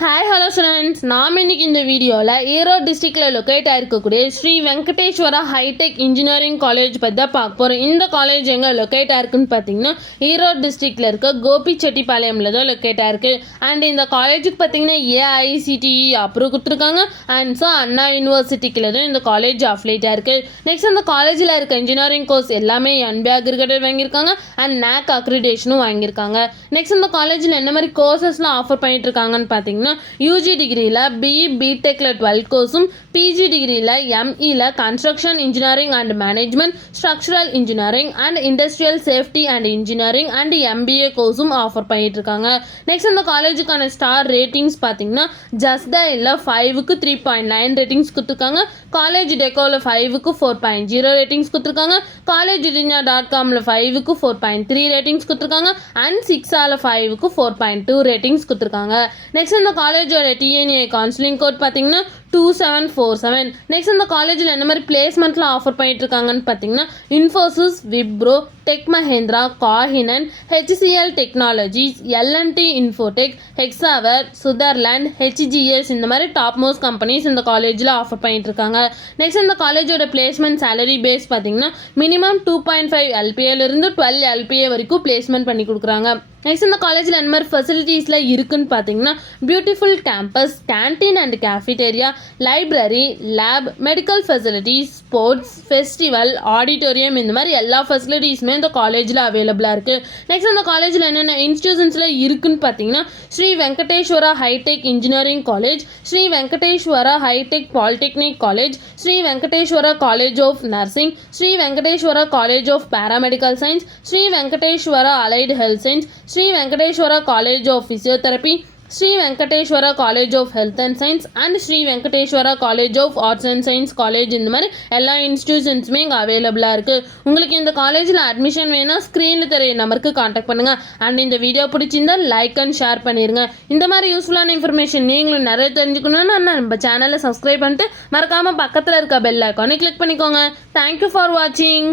Hi hello students, நாம் இன்றைக்கி இந்த வீடியோவில் ஈரோடு டிஸ்ட்ரிக்டில் லொக்கேட் ஆகிருக்கக்கூடிய Sri Venkateswara hitech engineering college பற்றி தான் பார்க்க போகிறோம். இந்த காலேஜ் எங்கே லொக்கேட் ஆகிருக்குன்னு பார்த்தீங்கன்னா ஈரோடு டிஸ்ட்ரிக்டில் இருக்க கோபிச்செட்டிப்பாளையமில் தான் லொக்கேட் ஆகிருக்கு. அண்ட் இந்த காலேஜுக்கு பார்த்தீங்கன்னா ஏஐசிடிஇ அப்ரூவ் கொடுத்துருக்காங்க. அண்ட் ஸோ அண்ணா யூனிவர்சிட்டிக்குள்ள தான் இந்த காலேஜ் அஃபிலேட் ஆகிருக்கு. நெக்ஸ்ட் இந்த காலேஜில் இருக்க இன்ஜினியரிங் கோர்ஸ் எல்லாமே என்பி அக்ரிகேட்டட் வாங்கியிருக்காங்க அண்ட் நேக் அக்ரிடேஷனும் வாங்கியிருக்காங்க. நெக்ஸ்ட் இந்த காலேஜில் என்ன மாதிரி கோர்சஸ்லாம் ஆஃபர் பண்ணிட்டு இருக்காங்கன்னு பார்த்தீங்கன்னா யூஜி டிகிரியில் பிஇ பிடெக்கில் 12 கோர்ஸும், பிஜி டிகிரியில் எம்இயில் construction engineering and management, structural engineering and industrial safety and engineering and MBA கோர்ஸும் ஆஃபர் பண்ணிட்டு இருக்காங்க. நெக்ஸ்ட் இந்த காலேஜுக்கான ஸ்டார் ரேட்டிங்ஸ் பார்த்தீங்கன்னா ஜஸ்டையில் 5க்கு 3.9 ரேட்டிங்ஸ் கொடுத்துருக்காங்க, காலேஜ் டெக்கோவில் 5க்கு 4.0 ரேட்டிங்ஸ் கொடுத்துருக்காங்க, காலேஜ் இடியா.comல 5க்கு 4.3 ரேட்டிங்ஸ் கொடுத்துருக்காங்க அண்ட் 6ஆல் 5க்கு 4.2 ரேட்டிங்ஸ் கொடுத்துருக்காங்க. நெக்ஸ்ட் இந்த காலேஜோட டிஎன்ஏ கவுன்சிலிங் கோட் பார்த்தீங்கன்னா 2747. நெக்ஸ்ட் இந்த காலேஜில் என்ன மாதிரி பிளேஸ்மெண்ட்லாம் ஆஃபர் பண்ணிட்டு இருக்காங்கன்னு பார்த்தீங்கன்னா இன்ஃபோசிஸ், விப்ரோ, டெக் மஹேந்திரா, காஹினன், HCL technologies, L and T Infotech, Hexaware, Sutherland, HGS இந்த மாதிரி டாப் மோஸ்ட் கம்பெனிஸ் இந்த காலேஜில் ஆஃபர் பண்ணிட்டு இருக்காங்க. நெக்ஸ்ட் இந்த காலேஜோட பிளேஸ்மெண்ட் சேலரி பேஸ் பார்த்தீங்கன்னா மினிமம் 2.5 LPAலேருந்து 12 LPA வரைக்கும் பிளேஸ்மெண்ட் பண்ணி கொடுக்குறாங்க. நெக்ஸ்ட் இந்த காலேஜில் என்ன மாதிரி ஃபெசிலிட்டிஸ்லாம் இருக்குன்னு பார்த்தீங்கன்னா beautiful campus, canteen and cafeteria, library, lab, medical facilities, sports, festival, auditorium இந்த மாதிரி எல்லா ஃபெசிலிட்டிஸுமே இந்த காலேஜில் அவைலபிளாக இருக்குது. நெக்ஸ்ட் இந்த காலேஜில் என்னென்ன இன்ஸ்டியூஷன்ஸில் இருக்குன்னு பார்த்தீங்கன்னா Shri Venkateswara hitech engineering college, Shri Venkateswara hi tech polytechnic college, Shri Venkateswara college of nursing, Shri Venkateswara college of paramedical science, Shri Venkateswara allied health science, Shri Venkateswara college of physiotherapy, Shri Venkateswara college of health and science and Shri Venkateswara college of arts and science college இந்த மாதிரி எல்லா இன்ஸ்டியூஷன்ஸுமே இங்கே அவைலபிளாக இருக்குது. உங்களுக்கு இந்த காலேஜில் admission வேணால் ஸ்க்ரீனில் தெரிய நம்பருக்கு காண்டாக்ட் பண்ணுங்கள். அண்ட் இந்த வீடியோ பிடிச்சிருந்தால் லைக் அண்ட் ஷேர் பண்ணிடுங்க. இந்த மாதிரி யூஸ்ஃபுல்லான இன்ஃபர்மேஷன் நீங்களும் நிறைய தெரிஞ்சுக்கணும்னா நம்ம சேனலை சப்ஸ்கிரைப் பண்ணிட்டு மறக்காமல் பக்கத்தில் இருக்க பெல் ஐக்கானை கிளிக் பண்ணிக்கோங்க. தேங்க்யூ ஃபார் வாட்சிங்.